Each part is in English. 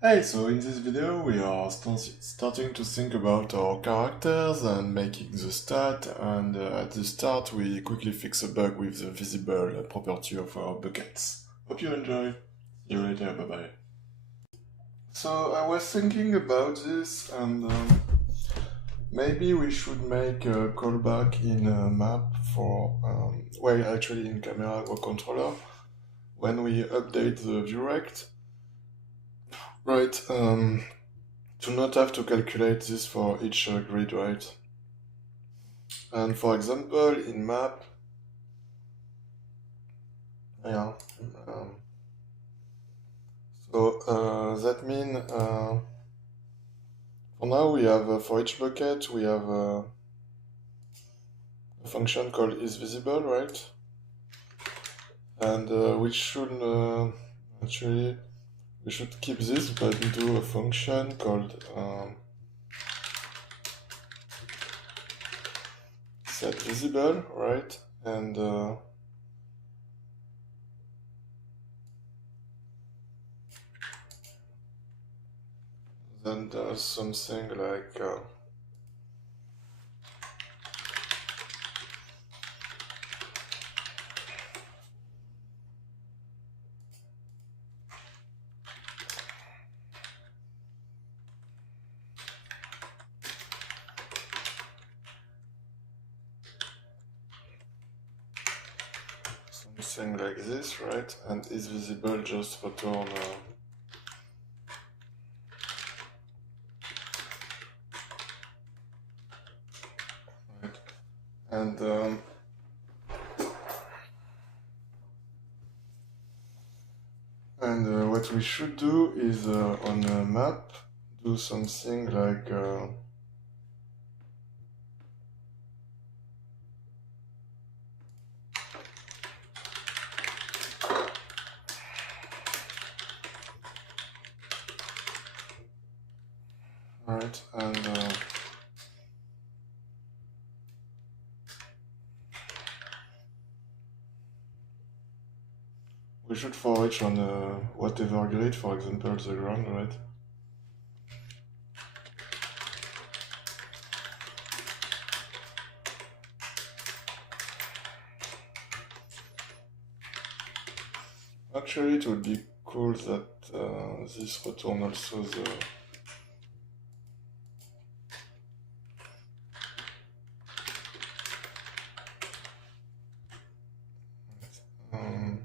Hey, so in this video we are starting to think about our characters and making the stat, and at the start we quickly fix a bug with the visible property of our buckets. Hope you enjoy. See you later, bye bye. So I was thinking about this, and maybe we should make a callback in a map for, well, actually in camera or controller when we update the view rect. Right, to not have to calculate this for each grid, right? And for example, in map, yeah, um, that means for now we have for each bucket we have a function called isVisible, right? And we should actually we should keep this, but do a function called setVisible, right? And then does something like something like this, right? And isVisible just return right? And what we should do is on a map do something like right, and we should for each on whatever grid, for example the ground, right? Actually, it would be cool that this return also the um,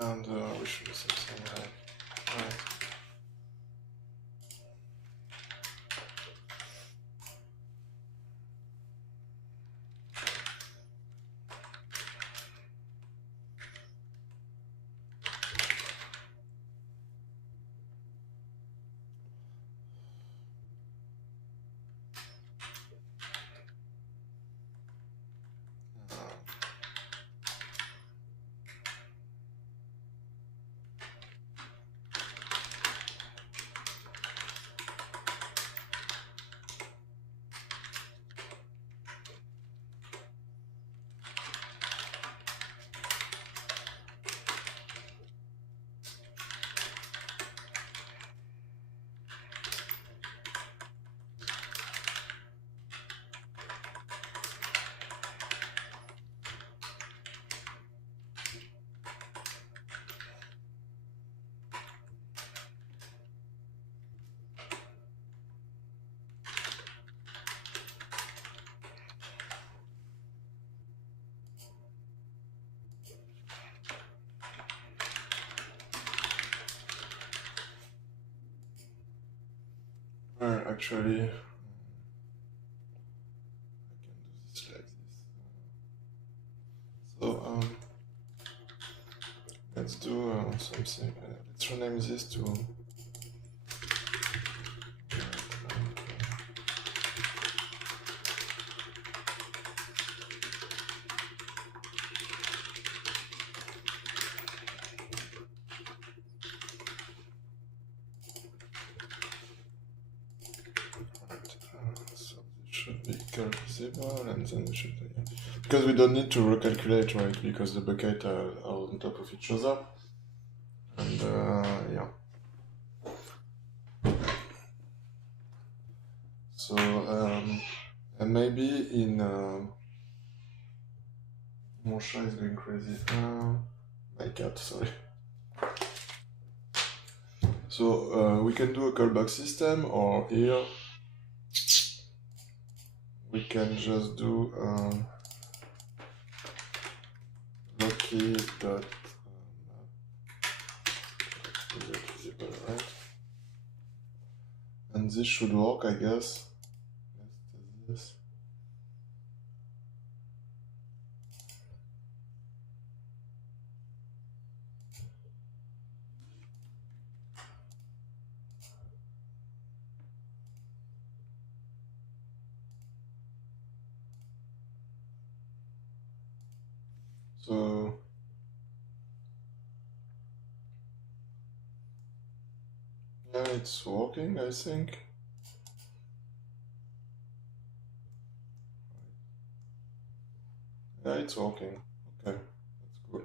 and we should do something like right. Actually, I can do this like this. So let's do something. Let's rename this to should be curve visible, and then we should, because we don't need to recalculate, right? Because the buckets are on top of each other, and yeah. So and maybe in Mosha is going crazy. My cat, sorry. So we can do a callback system, or here we can just do lucky dot visible, right? And this should work, I guess. Let's test this. So yeah, it's working, I think. Yeah, it's working. Okay, that's cool.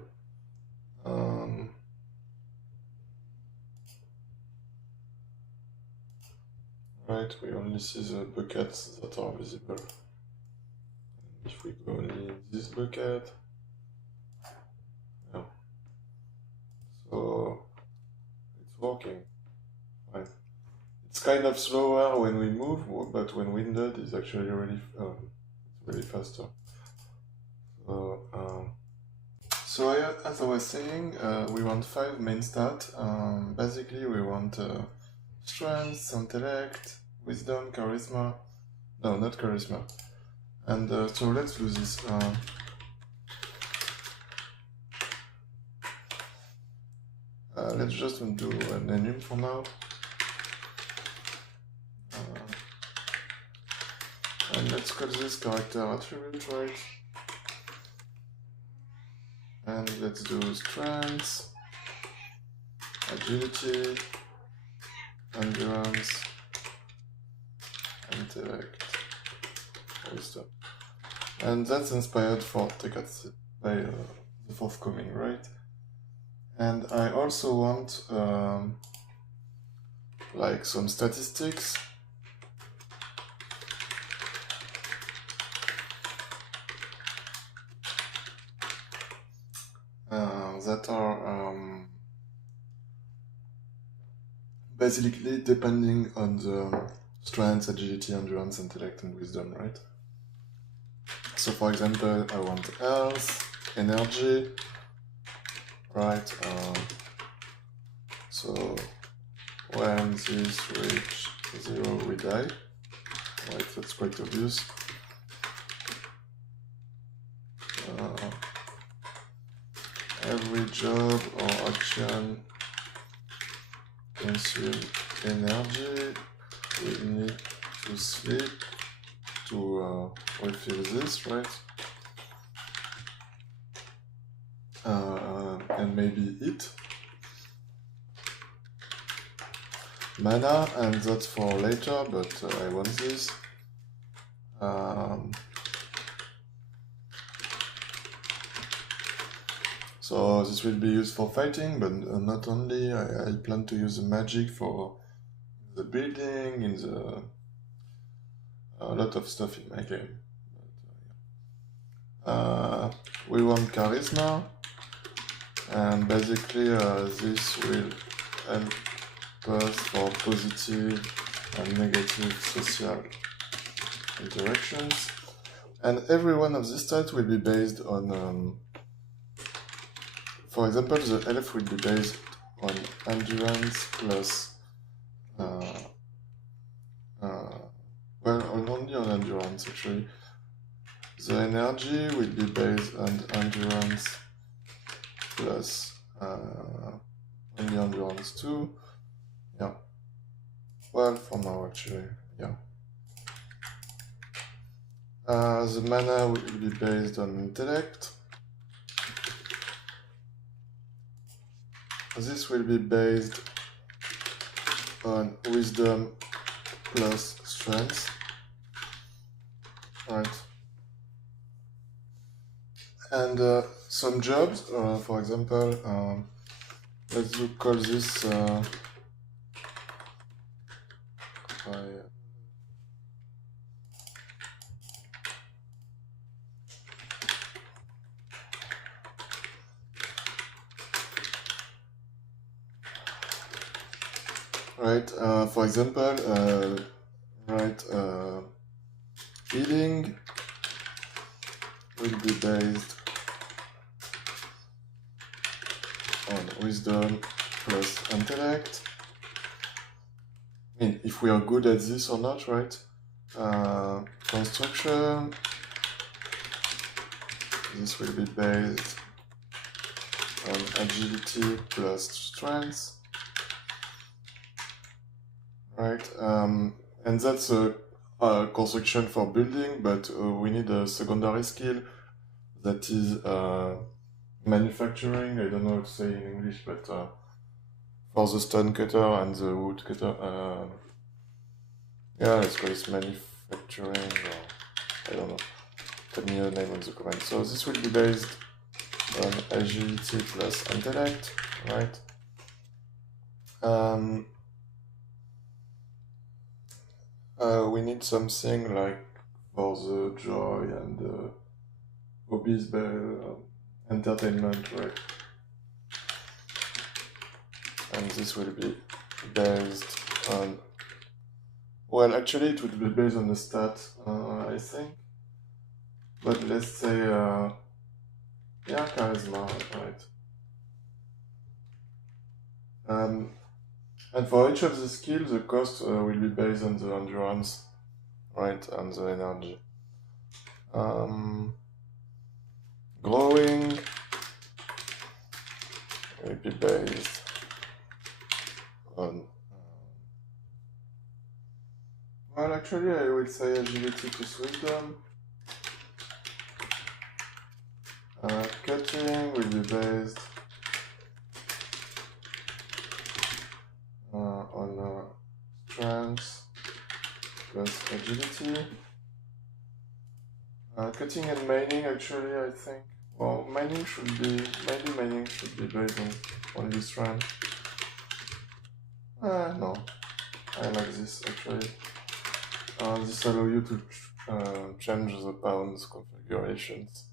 Right, we only see the buckets that are visible. And if we go only in this bucket, yeah. So it's working. Fine. It's kind of slower when we move, but when winded, it's actually really faster. So as I was saying, we want 5 main stats. Basically, we want strength, intellect, wisdom, charisma. No, not charisma. And so let's do this. Let's just do an enum for now. And let's call this character attribute, right? And let's do strength, agility, endurance, intellect, wisdom. And that's inspired for by the forthcoming, right? And I also want like some statistics. That are basically depending on the strength, agility, endurance, intellect, and wisdom, right? So for example, I want health, energy, right? So when this reach 0, we die, right? That's quite obvious. Every job or action consume energy. We need to sleep to refill this, right? And maybe eat. Mana, and that's for later, but I want this. So this will be used for fighting, but not only. I plan to use the magic for the building, in the a lot of stuff in my game. But, we want charisma, and basically this will help us for positive and negative social interactions. And every one of these stats will be based on for example, the health will be based on endurance plus, well, only on endurance actually. The energy will be based on endurance plus only endurance too. Yeah. Well, for now actually, yeah. The mana will be based on intellect. This will be based on wisdom plus strength. right? And some jobs, for example, let's call this right. For example, right, feeding will be based on wisdom plus intellect. I mean, if we are good at this or not, right? Construction, this will be based on agility plus strength, right? And that's a construction for building, but we need a secondary skill that is manufacturing. I don't know how to say in English, but for the stone cutter and the wood cutter, yeah, let's call it manufacturing, or I don't know. Tell me a name on the comment. So this will be based on agility plus intellect, right? We need something like for the joy and the hobbies, entertainment, right? And this will be based on, well, actually it would be based on the stat, I think. But let's say, yeah, charisma, right? And for each of the skills, the cost will be based on the endurance, right, and the energy. Growing will be based on, well, actually, I will say agility plus wisdom. Cutting will be based on strength plus agility. Cutting and mining, actually, I think. Well, mining should be based on only strength. No, I like this actually. This allows you to change the pounds configurations.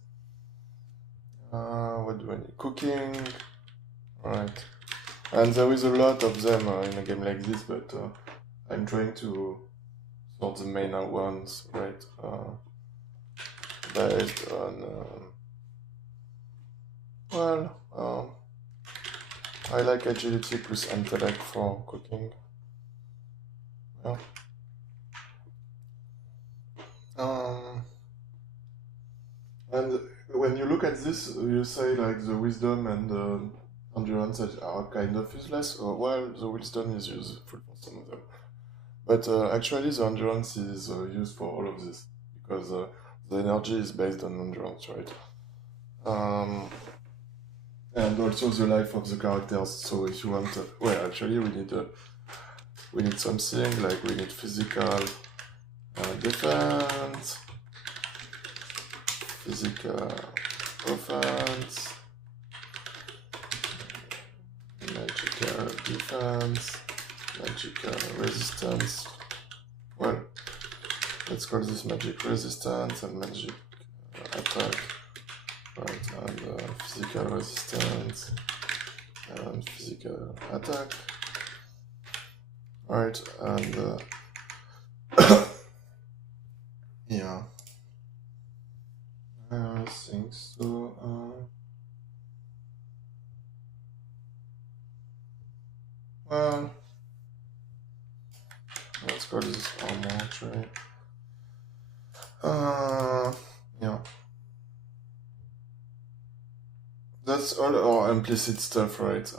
What do I need? Cooking, right? And there is a lot of them in a game like this, but I'm trying to sort the main ones, right? Based on, well, I like agility plus intellect for cooking. Yeah. And when you look at this, you say like the wisdom and endurance are kind of useless. Well, the wisdom is useful for some of them, but actually the endurance is used for all of this because the energy is based on endurance, right? And also the life of the characters. So if you want, well, actually we need something like we need physical defense, physical offense, magical defense, magical resistance. Well, let's call this magic resistance and magic attack. Right, and physical resistance and physical attack. Right, and yeah, I think so. Well, let's call this armor trait. Yeah. That's all our implicit stuff, right?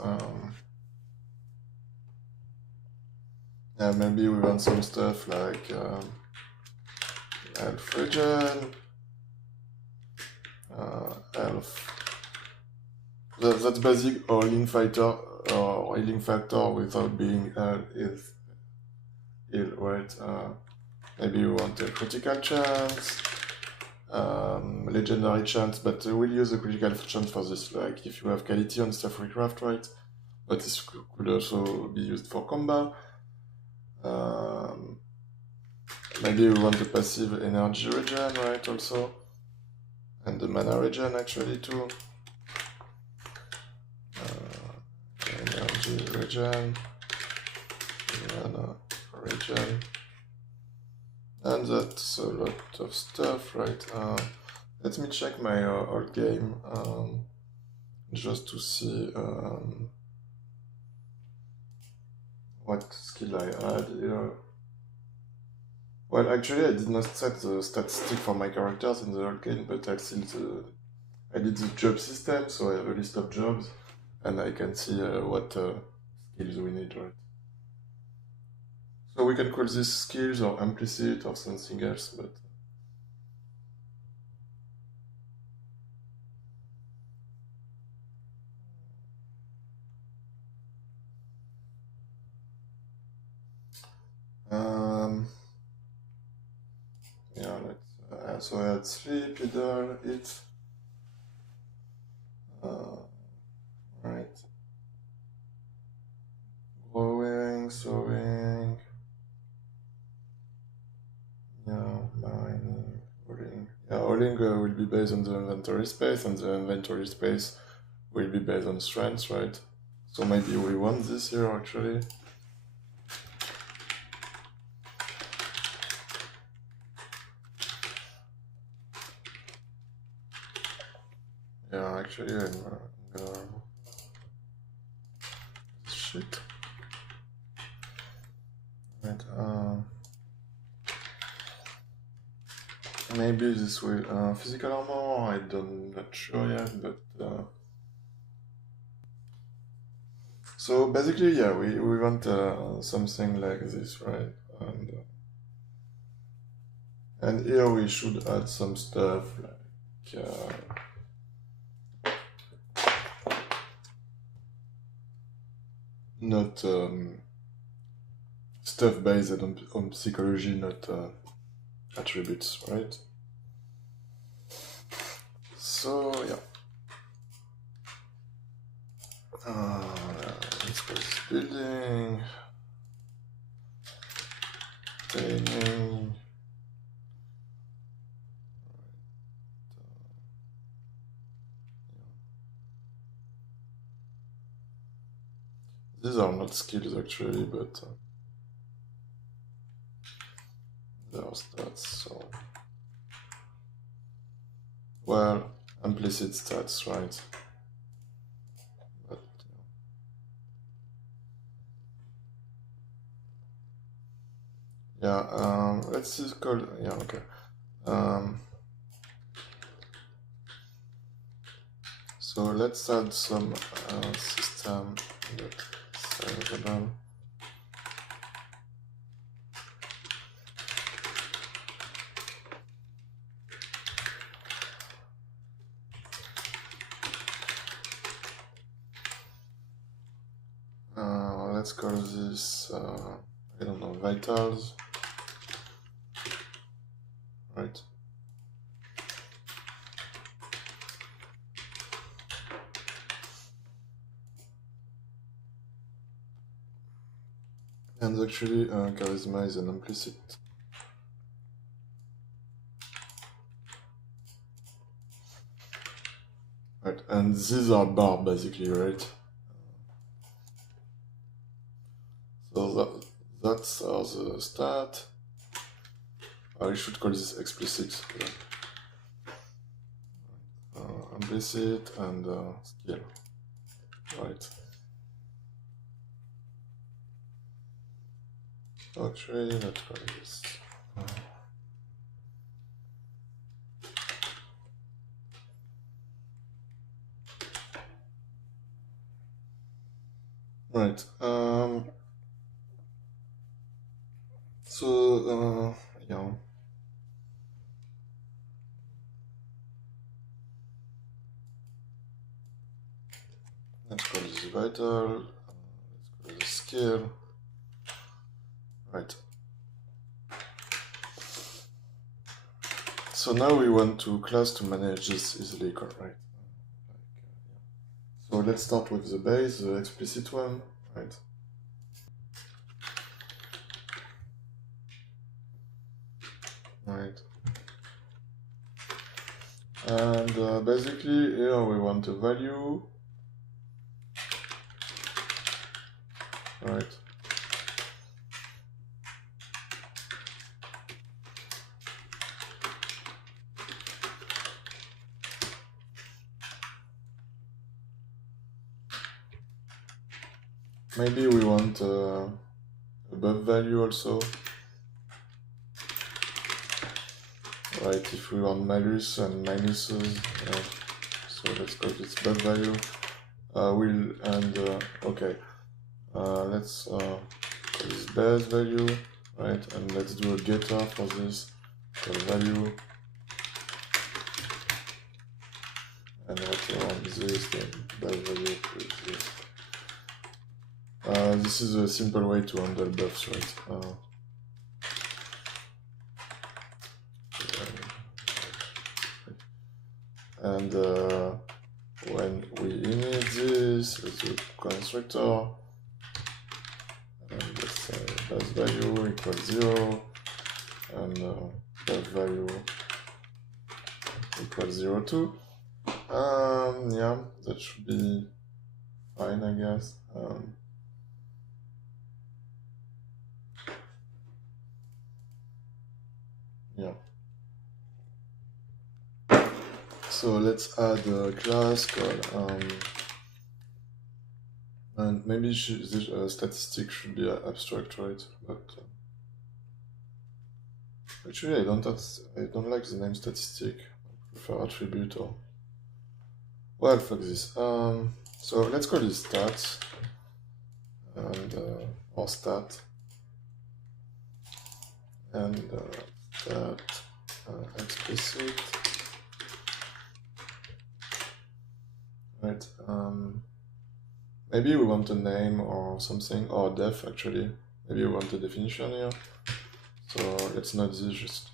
Yeah, maybe we want some stuff like elf regen, elf. That's basic or healing fighter or healing factor without being ill, right? Maybe you want a critical chance, legendary chance, but we'll use a critical chance for this, like if you have quality on stuff recraft, right? But this could also be used for combat. Maybe we want the passive energy regen, right, also? And the mana regen, actually, too. Energy regen, mana regen. And that's a lot of stuff, right? Let me check my old game, just to see what skill I had here. Well, actually, I did not set the statistic for my characters in the old game, but I did the job system, so I have a list of jobs, and I can see what skills we need, right? So we can call this skills or implicit or something else, but yeah, let's so I had sleep, idle, eat, right, growing, sowing, yeah, mining, hauling. Yeah, hauling will be based on the inventory space, and the inventory space will be based on strengths, right? So maybe we want this here, actually. Yeah, actually, I'm gonna... Shit. Right, maybe this will... physical armor, I'm not sure yet, but... So basically, yeah, we want something like this, right? And here we should add some stuff like... not stuff based on psychology, not attributes, right? So yeah, let's go this building, training. These are not skills actually, but they are stats, so... Well, implicit stats, right? But, yeah, let's see call... Yeah, okay. So let's add some system that savable. Let's call this, I don't know, vitals, right? And actually, charisma is an implicit. Right, and these are bar basically, right? So that's the stat. I should call this explicit. Implicit and skill. Right. Actually, let's call this. Right. So, yeah. Let's call this vital. Let's call this skill. Right. So now we want to class to manage this easily, right? So let's start with the base, the explicit one, right? Right. And basically here we want a value, right? Maybe we want above value also. Right, if we want malus and minuses, so let's call this above value. Okay. Let's call this base value, right? And let's do a getter for this value. And what we want is this, the base value plus this. This is a simple way to handle buffs, right? And when we init this, let's do constructor, and let's say base value equals 0, and base value equals 0 too. Yeah, that should be fine, I guess. Yeah. So let's add a class called and maybe this statistic should be abstract, right? But actually, I don't like the name statistic. I prefer attribute or well, fuck this. So let's call this stats and or stat and stat explicit. Right. Maybe we want a name or something, or def actually. Maybe we want a definition here. So let's not this, just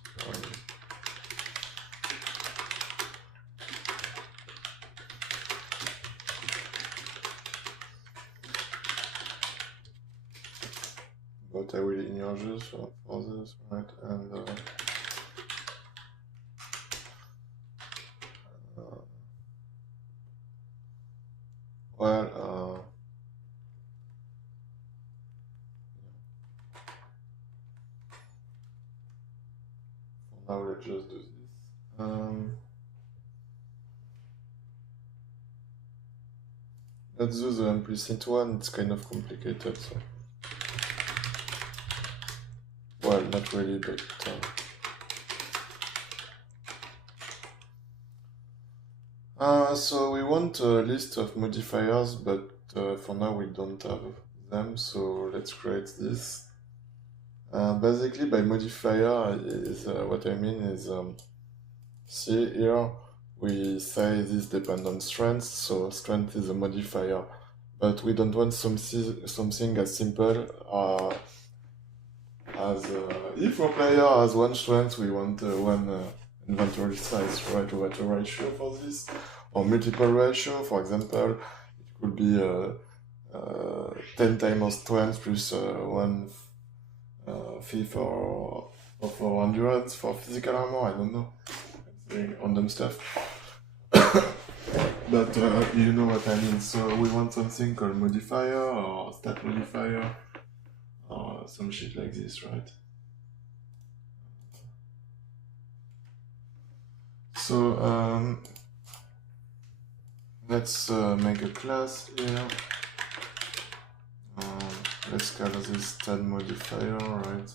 but I will ignore this for this, right? And well, for now we'll just do this. Let's do the implicit one. It's kind of complicated, so well, not really, but so we want a list of modifiers, but for now we don't have them, so let's create this. Basically, by modifier is what I mean is see here we say this depends on strength, so strength is a modifier, but we don't want something as simple as if a player has one strength, we want one inventory size, right? We want a ratio for this, or multiple ratio. For example, it could be 10 times strength plus 1/5 of our endurance for physical armor. I don't know, it's random stuff. But you know what I mean. So we want something called modifier or stat modifier or some shit like this, right? So let's make a class here. Let's call this stat modifier, right?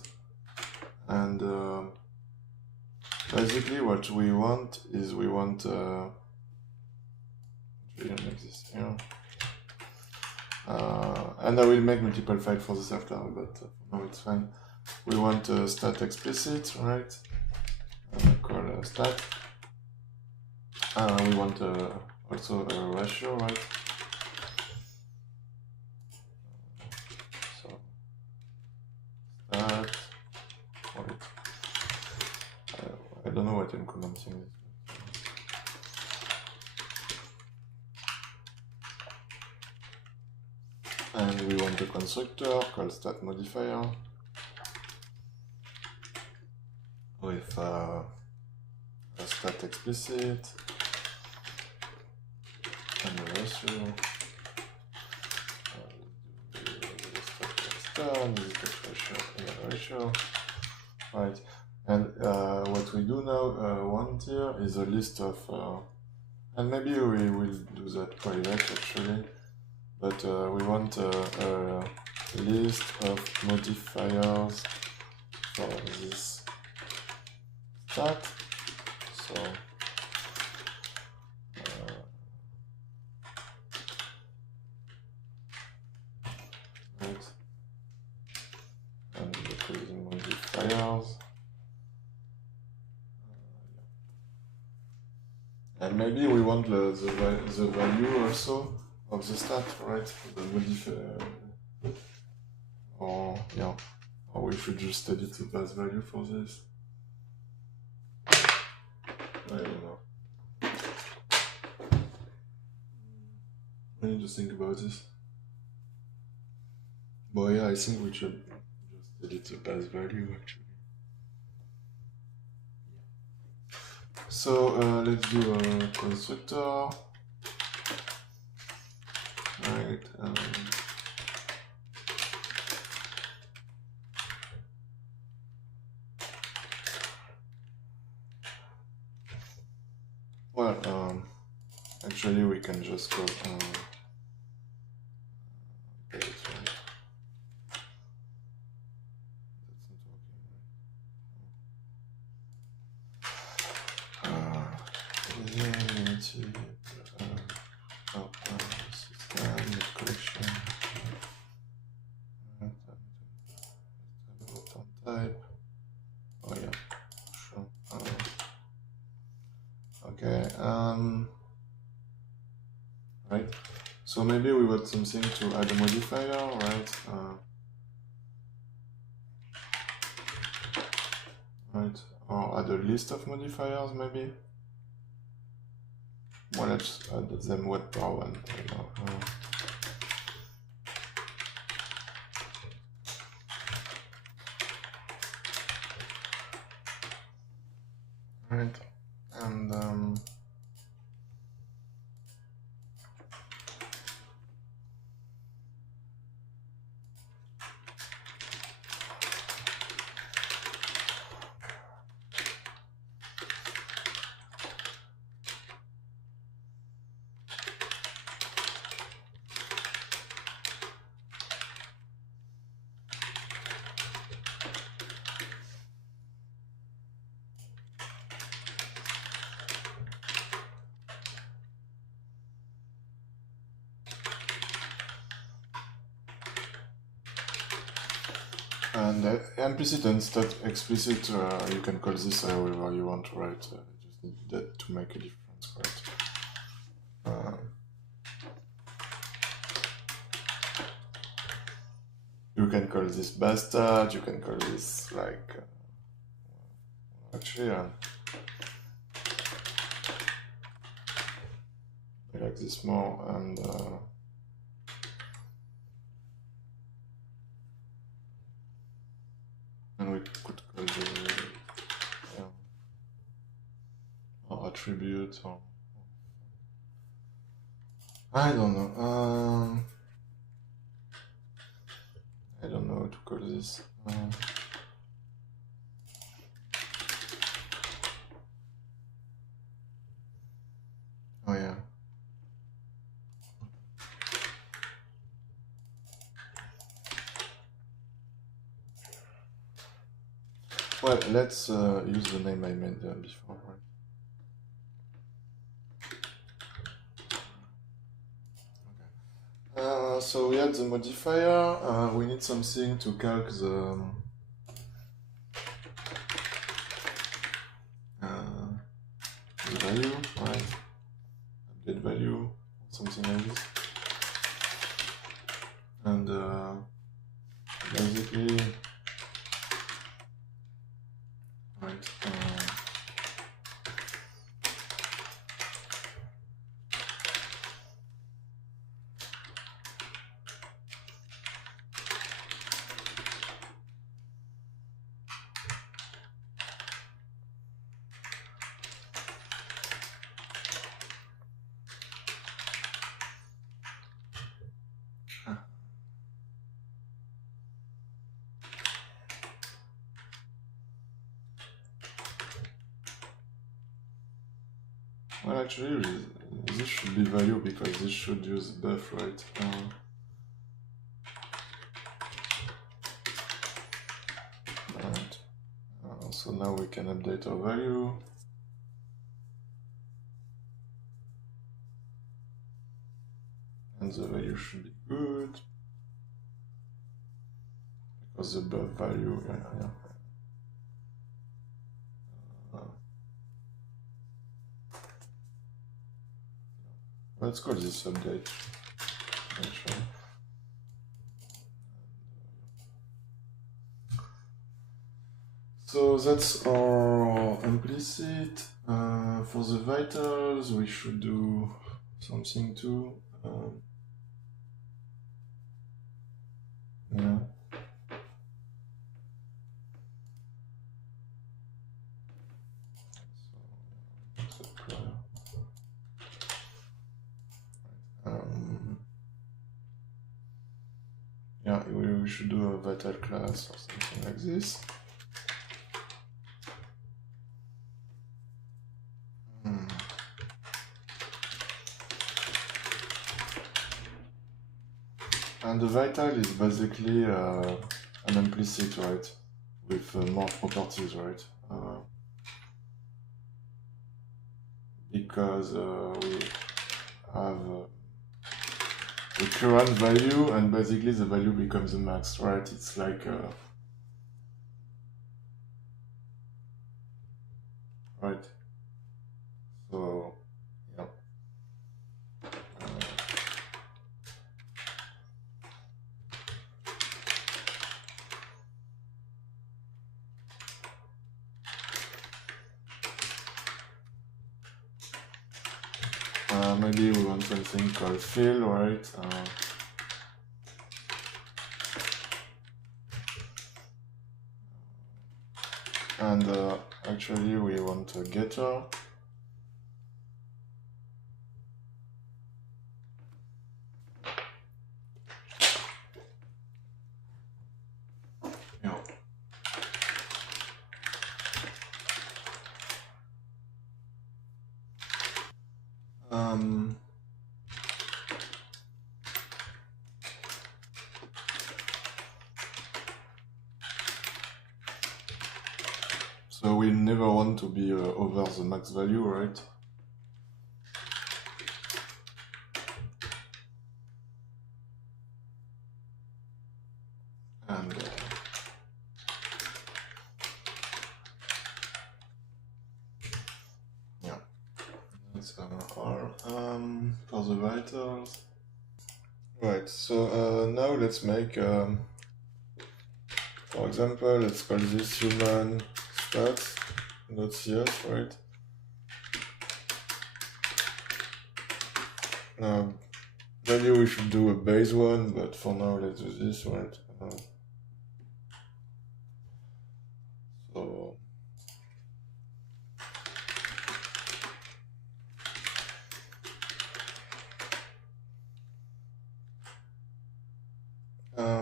And basically what we want is we want make this here. And I will make multiple files for this after, but no, it's fine. We want a stat explicit, right? Call a stat. We want also a ratio, right? So stat. I don't don't know what I'm commenting this. And we want a constructor called stat modifier with a stat explicit and a ratio. Ratio. Right, and what we do now want here is a list of, and maybe we will do that private actually, but we want a list of modifiers for this stat. So right, and decreasing modifiers, and maybe we want the value also of the stat, right? The modifier, or yeah, or we should just edit the pass value for this. I don't know. I need to think about this. But yeah, I think we should just edit the pass value actually. So let's do a constructor. Right. Well, actually we can just go okay, that's right. That's not working, right? System collection type. Oh yeah, sure. Okay. Right. So maybe we want something to add a modifier, right? Right. Or add a list of modifiers, maybe. Well, let's add them one per one. Right, and implicit and stat explicit, you can call this however you want, right? You just need that to make a difference, right? You can call this bastard, you can call this like actually I like this more, and we could call the attribute, or I don't know. I don't know how to call this. Oh yeah. Well, let's use the name I made before, right? Okay. So we had the modifier. We need something to calc the value, right? Update value, something like this. And basically, right, Well, actually, this should be value because this should use buff, right? Right. So now we can update our value. And the value should be good. Because the buff value, yeah. Let's call this update. Actually. So that's our implicit. For the vitals, we should do something too. Yeah. Yeah, we should do a vital class or something like this. And the vital is basically an implicit, right? With more properties, right? Because we have the current value, and basically the value becomes the max, right? It's like right. So yeah. Maybe we want something called fill, right? And actually we want a getter. Yeah. So we never want to be over the max value, right? And yeah, that's R for the vitals. Right, so now let's make, for example, let's call this human stats.cs, right? Maybe we should do a base one, but for now let's do this, right?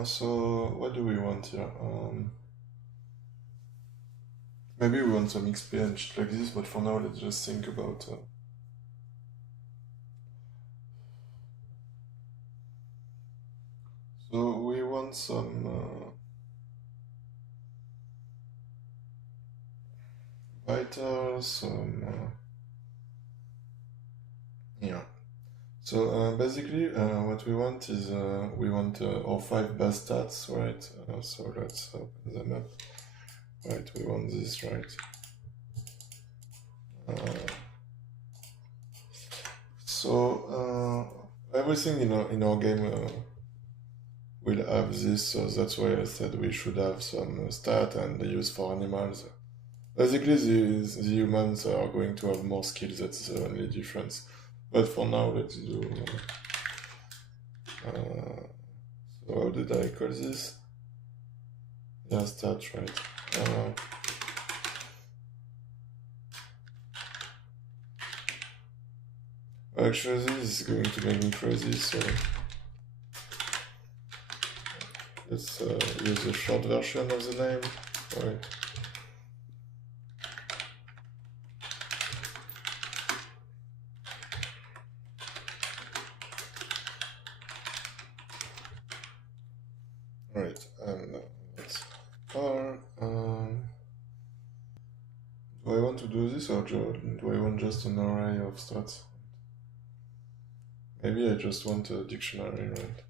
So what do we want here? Maybe we want some XP and shit like this, but for now let's just think about so we want some vitals, some yeah. So basically what we want is we want our 5 best stats, right? So let's open them up. Right, we want this, right? So everything in our game will have this, so that's why I said we should have some stat and use for animals. Basically, the humans are going to have more skills, that's the only difference. But for now, let's do... so how did I call this? Yeah, stat, right. Actually, this is going to make me crazy, so... let's use the short version of the name, right. Great, and that's all. Do I want to do this or do I want just an array of stats? Maybe I just want a dictionary, right?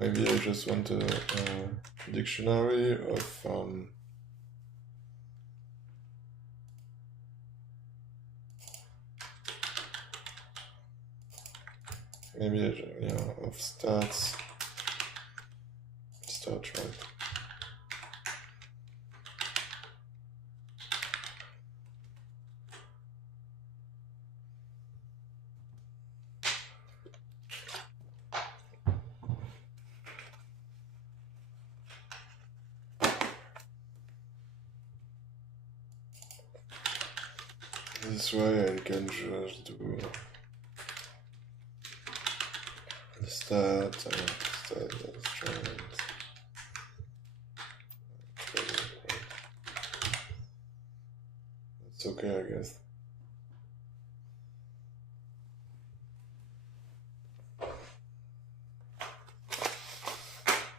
Maybe I just want a dictionary of maybe of stats. Stats, right? This way I can just do the stat and stat strength. That's okay, I guess.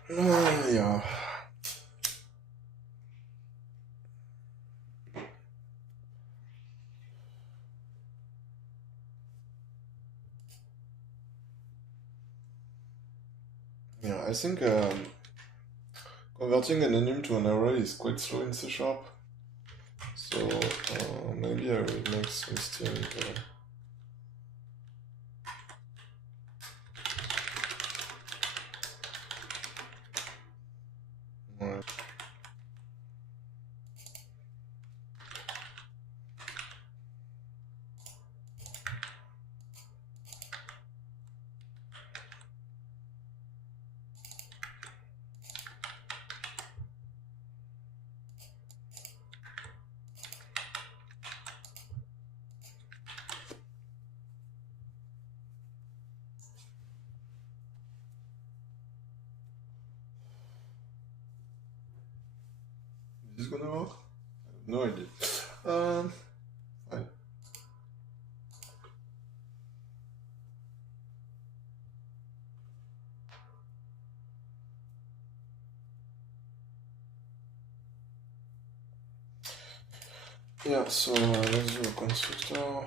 Yeah. Yeah, I think converting an enum to an array is quite slow in C#. So maybe I will make something. Right. Is this gonna work? I have no idea. Fine. Yeah, so let's do a constructor.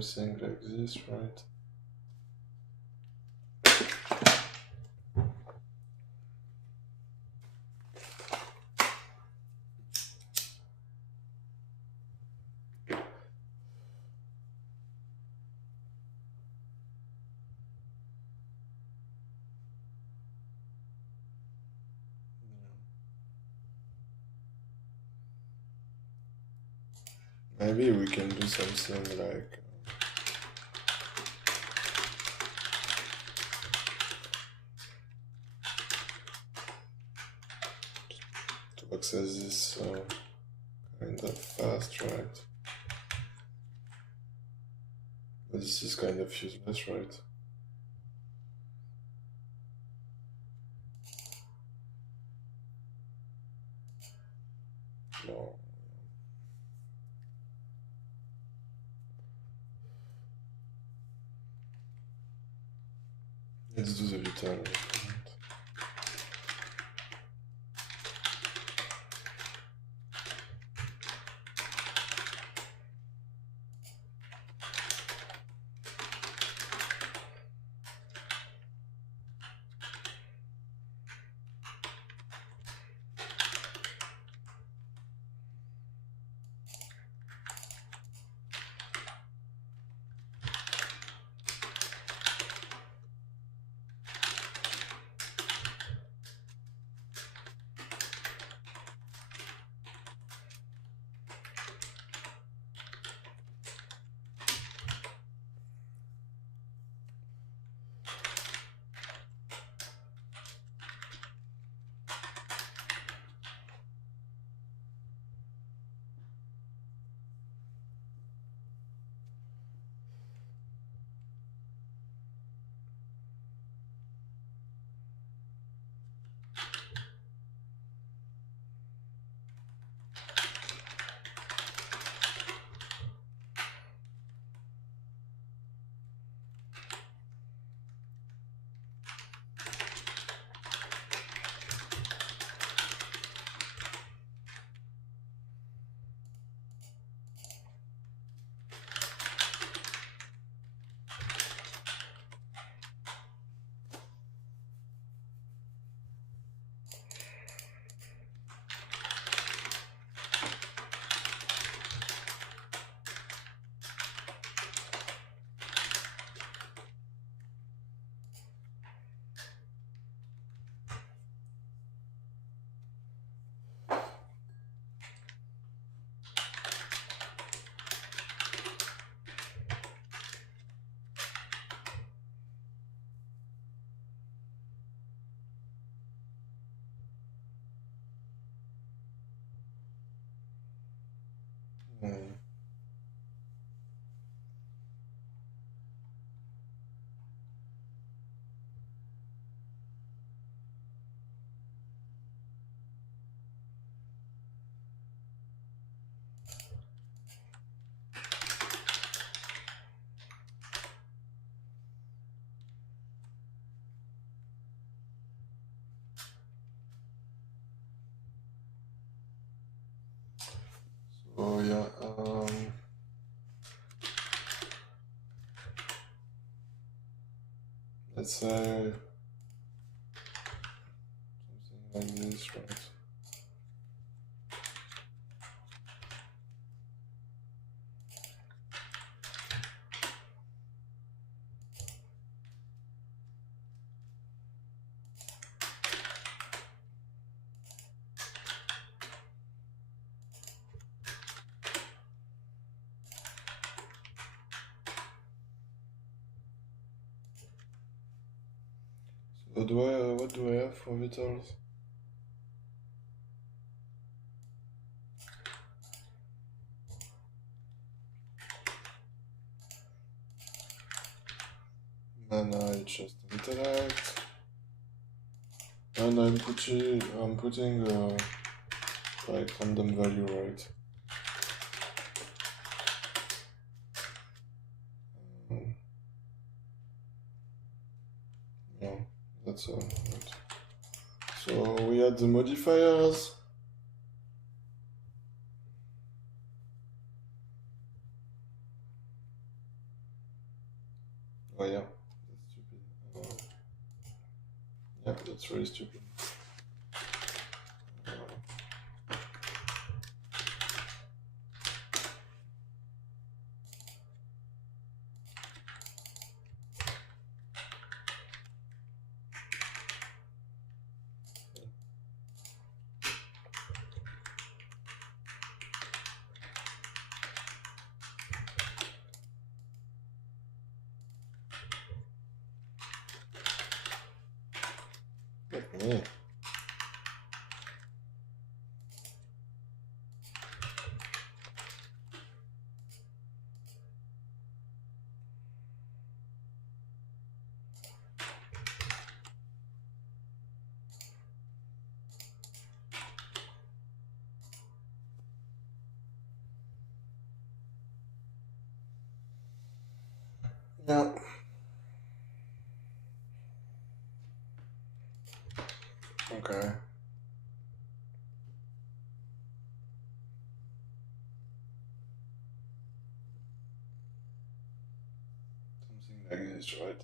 Something like this, right? Maybe we can do something like to access this kind of fast, right? But this is kind of useless, right? No. Let's do the vital. Mm. So yeah, let's say something like this, right? So what do I have for vitals? Mana, it's just intellect. And I'm putting like random value, right? Yeah, that's right. So we had the modifiers. Oh yeah, that's stupid. Yeah, that's really stupid. Yeah. Yeah. Okay. Something like this, right?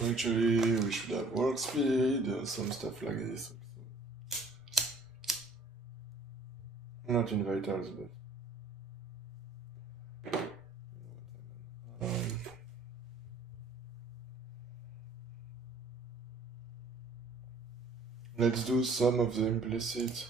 Actually, we should have work speed, some stuff like this. Not in vitals, but let's do some of the implicit.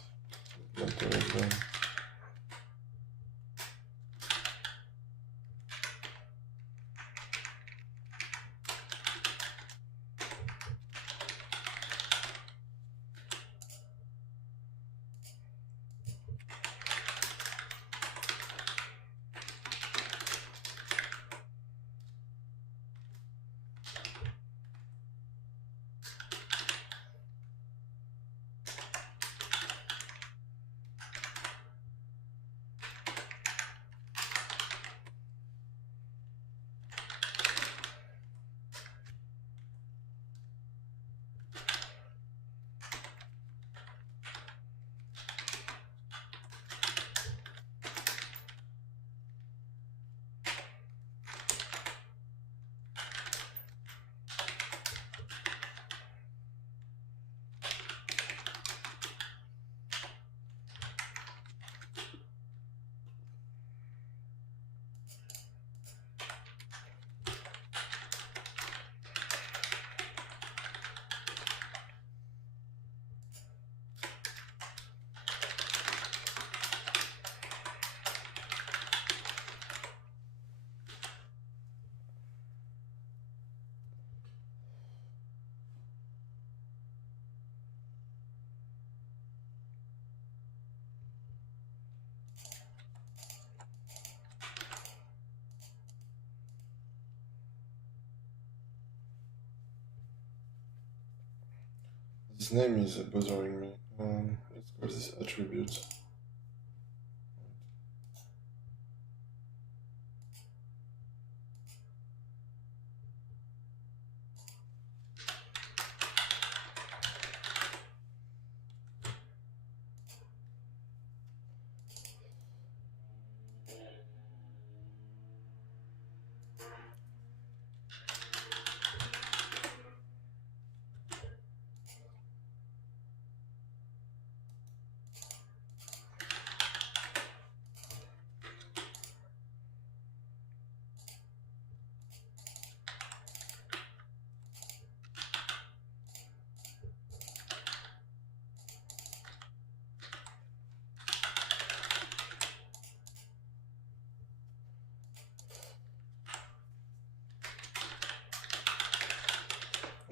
This name is bothering me. Let's call this attribute.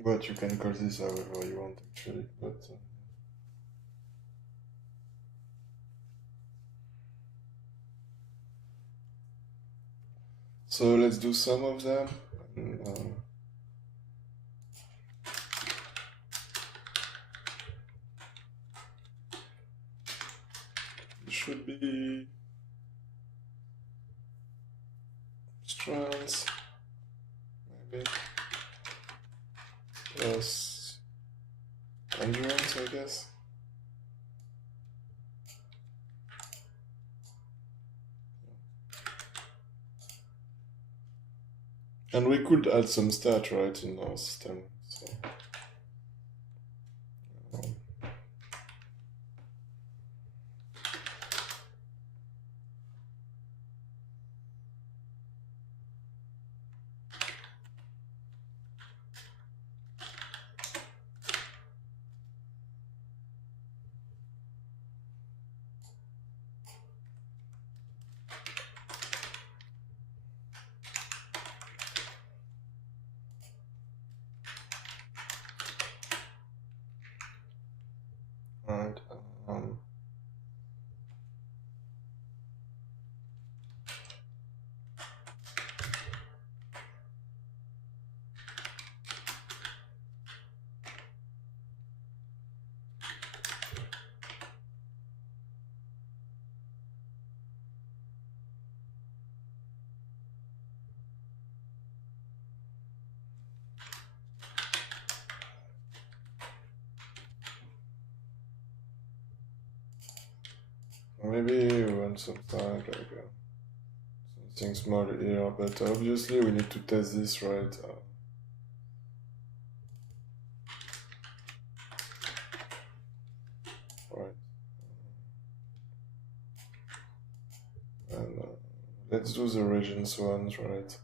But you can call this however you want actually, but so let's do some of them. It should be strands, maybe, plus endurance, I guess. And we could add some stat, right, in our system. So, right. Maybe we want something like something small here, but obviously we need to test this, right? Right. And let's do the regions ones, right?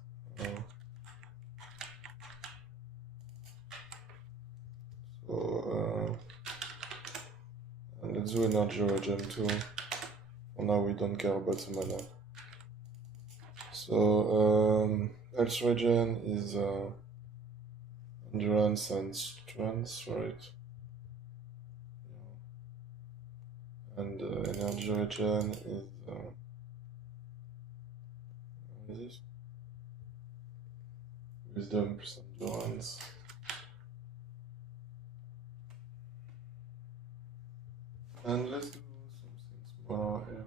And let's do energy region too. For now we don't care about the mana. So health region is endurance and strength, right? And energy region is what is this? Wisdom plus endurance. And let's do something smaller here.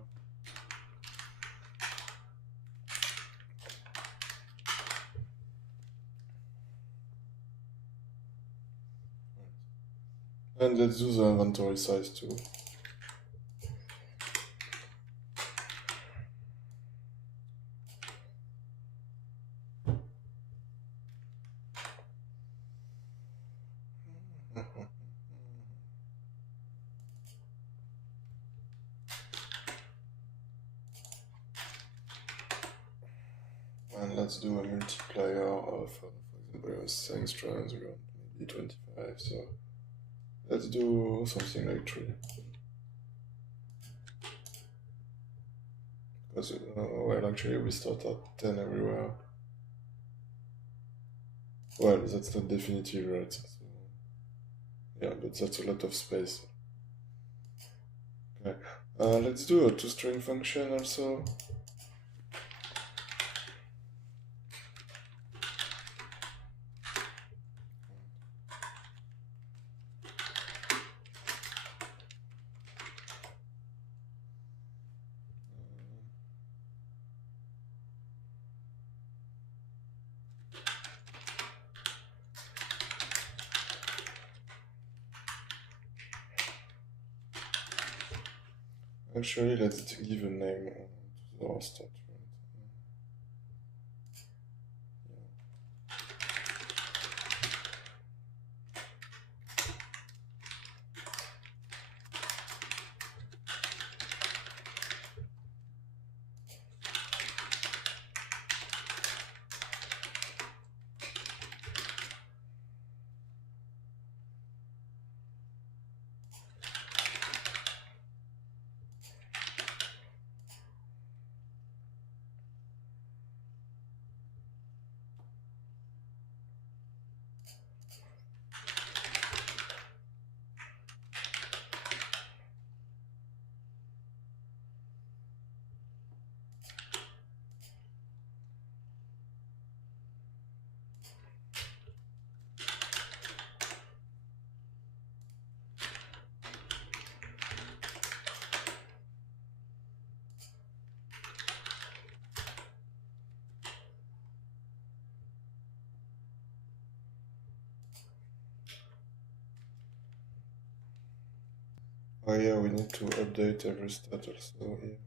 And let's do the inventory size too. And let's do a multiplier of, for example, saying strands, we want maybe 25, so let's do something like 3. Because, well, actually we start at 10 everywhere. Well, that's not definitive, right? So, yeah, but that's a lot of space. Okay, let's do a toString function also. Actually, let's give a name to our stat. Oh yeah, we need to update every stat also here.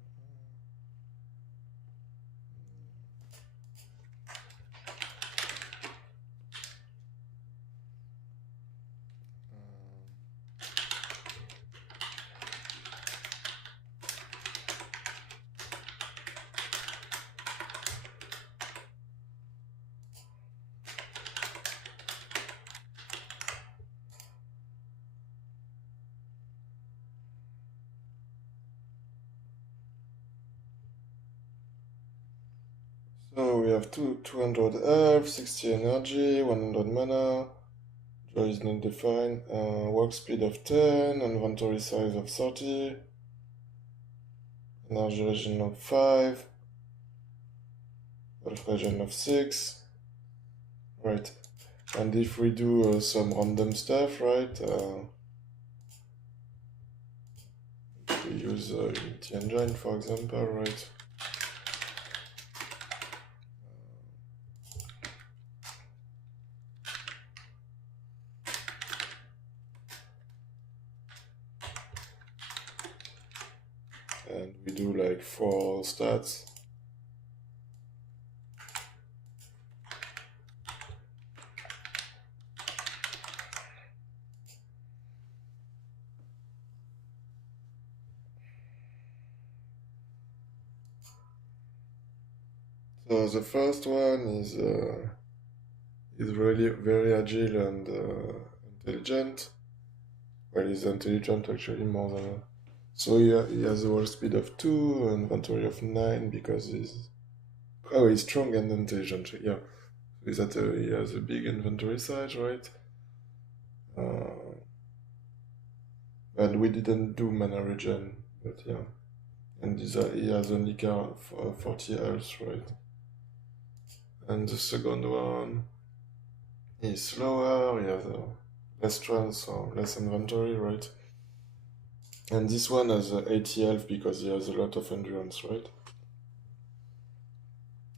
So we have 200 health, 60 energy, 100 mana, joy is not defined, work speed of 10, inventory size of 30, energy regen of 5, health regen of 6, right. And if we do some random stuff, right, we use Unity Engine, for example, right. And we do like 4 stats. So the first one is really very agile and intelligent. Well, he's intelligent actually more than. So he has a world speed of 2, inventory of 9 because he's. Oh, he's strong and intelligent. Yeah, is that he has a big inventory size, right? And we didn't do mana regen, but yeah. And he has only 40 health, right? And the second one is slower, he has less strength, so less inventory, right? And this one has 80 health because he has a lot of endurance, right?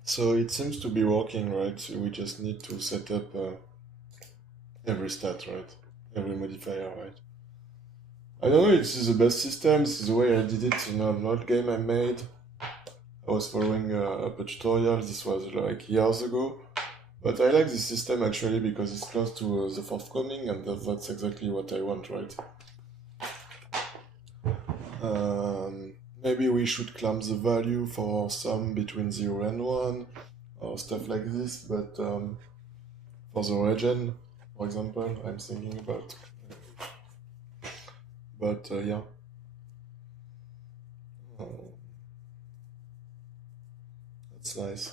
So it seems to be working, right? So we just need to set up every stat, right? Every modifier, right? I don't know if this is the best system, this is the way I did it in an old game I made. I was following a tutorial, this was like years ago. But I like this system actually because it's close to the forthcoming and that's exactly what I want, right? Maybe we should clamp the value for some between 0 and 1 or stuff like this, but for the regen, for example, I'm thinking about. But yeah. That's nice.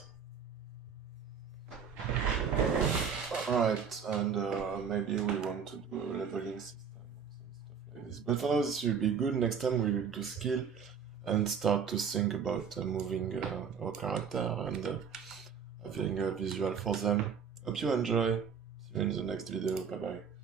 Alright, and maybe we want to do a leveling system or some stuff like this. But for now, this will be good. Next time we will do skill and start to think about moving our character and having a visual for them. Hope you enjoy. See you in the next video. Bye bye.